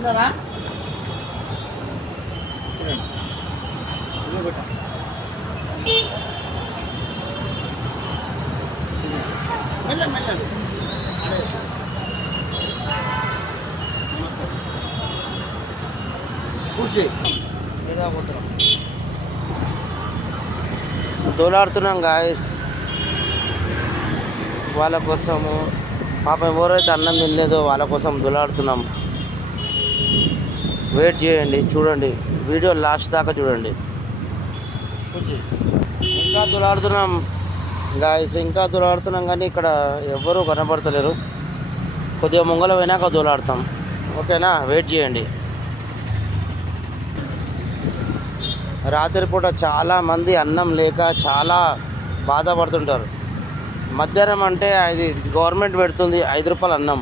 తిన్నారా? మెల్లండి కూర్చి దోలాడుతున్నాం గాయస్ వాళ్ళ కోసము. పాపం ఎవరైతే అన్నం తినలేదో వాళ్ళ కోసం దోలాడుతున్నాం. వెయిట్ చేయండి, చూడండి వీడియో లాస్ట్ దాకా చూడండి. ఇంకా దోలాడుతున్నాం గాయస్, ఇంకా దోలాడుతున్నాం కానీ ఇక్కడ ఎవ్వరూ కనబడతలేరు. కొద్దిగా ముంగల పోయినాక దోలాడతాం, ఓకేనా? వెయిట్ చేయండి. రాత్రిపూట చాలామంది అన్నం లేక చాలా బాధపడుతుంటారు. మధ్యాహ్నం అంటే అది గవర్నమెంట్ పెడుతుంది 5 రూపాయలు అన్నం,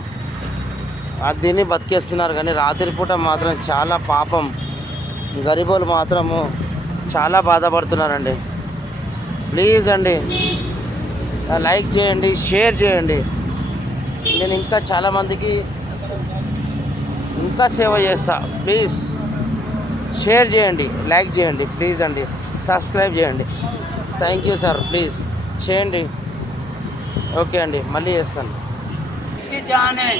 అది దీన్ని బతికేస్తున్నారు. కానీ రాత్రిపూట మాత్రం చాలా పాపం, గరీబులు మాత్రము చాలా బాధపడుతున్నారండి. ప్లీజ్ అండి లైక్ చేయండి, షేర్ చేయండి. నేను ఇంకా చాలామందికి ఇంకా సేవ చేస్తా. ప్లీజ్ షేర్ చేయండి, లైక్ చేయండి ప్లీజ్ అండి, సబ్స్క్రైబ్ చేయండి. థ్యాంక్ యూ సార్, ప్లీజ్ చేయండి. ఓకే అండి, మళ్ళీ చేస్తాను. जान है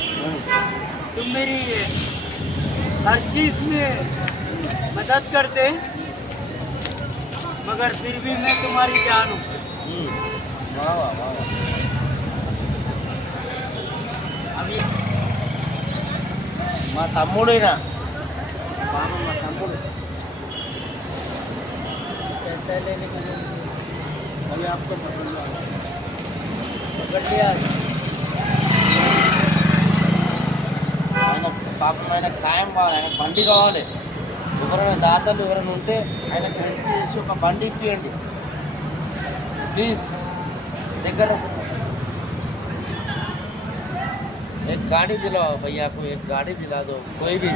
तुम मेरी हर चीज़ में मदद करते, मगर फिर भी मैं तुम्हारी जान हूँ. वाह वाह वाह. अभी మా తమ్ముడైనా పాపం, మా తమ్ముడు पैसा लेने के लिए अभी आपको पकड़ लिया. ఆయన పాపం, ఆయనకు సాయం కావాలి, ఆయనకు బండి కావాలి. ఎవరైనా దాతలు ఎవరైనా ఉంటే ఆయనకు హెల్ప్ చేసి ఒక బండి ఇప్పియండి ప్లీజ్. దగ్గర एक गाड़ी दिलाओ भैया को, एक गाड़ी दिला दो कोई भी.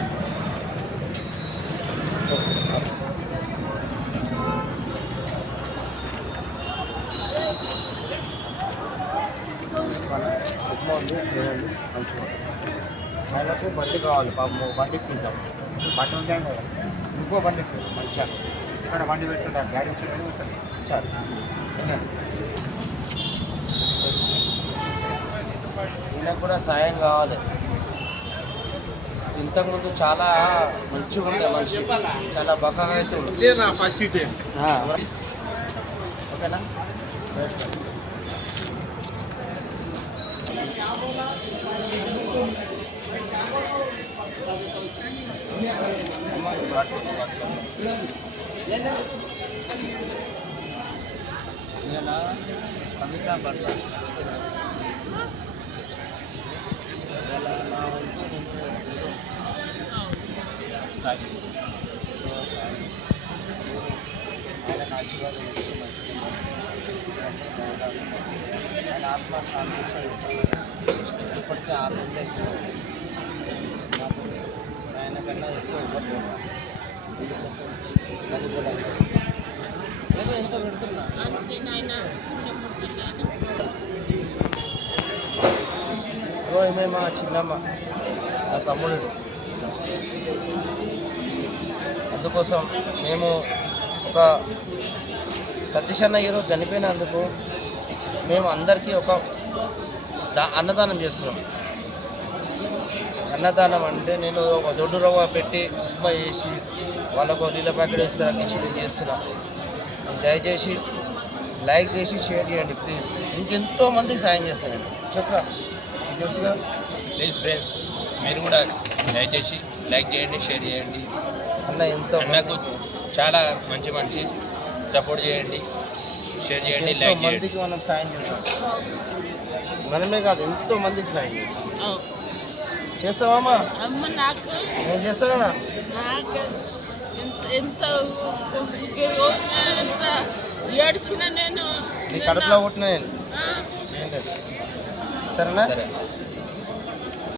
ఆయనకు బండి కావాలి పాపం, బండి ఇప్పించాం. బండి ఉంటాను కదా, ఇంకో బండి ఇప్పించాం మంచిగా. ఇక్కడ బండి పెట్టుకుంటాను, గాడి సార్ ఈయనకు కూడా సాయం కావాలి. ఇంతకుముందు చాలా మంచిగా ఉండే మనిషి, చాలా బక్కగా అయితే ఉంది. ఫస్ట్ ఇదే ఓకేనా? కవిత భర్త ఆయన ఆశీర్వాదం ఇచ్చి మంచిగా ఆయన ఆత్మ శాంతి ఇప్పటికే 6 నెలలు ఆయన కన్నా ఎక్కువ ఇవ్వట్లేదు. దీనికోసం ఏదో ఎంత పెడుతున్నా ఈమె మా చిన్నమ్మ, నా తమ్ముడు. అందుకోసం మేము ఒక సతీష్ అన్న ఈరోజు చనిపోయినందుకు మేము అందరికీ ఒక అన్నదానం చేస్తున్నాం. అన్నదానం అంటే నేను ఒక దొడ్డు రవ్వ పెట్టి ఉప్మా చేసి వాళ్ళకు నీళ్ళ ప్యాకెట్ వేస్తానికి నేను చేస్తున్నా. దయచేసి లైక్ చేసి షేర్ చేయండి ప్లీజ్. ఇంకెంతో మందికి సాయం చేస్తానండి. చెప్పరా తెలుసుగా. ప్లీజ్ ఫ్రెండ్స్, మీరు కూడా దయచేసి లైక్ చేయండి, షేర్ చేయండి. అన్న ఎంతో నాకు చాలా మంచి మనిషి, సపోర్ట్ చేయండి, షేర్ చేయండి, లైక్ చేయండి. మందికి మనం సాయం చేస్తాం. మనమే కాదు, ఎంతో మందికి సాయం చేస్తాం. చేస్తావమ్మా? నేను చేస్తానా? ఎంత ఏడ్చిన నేను నీ కడుపులో పుట్టిన నేను. సరేనా? సరే.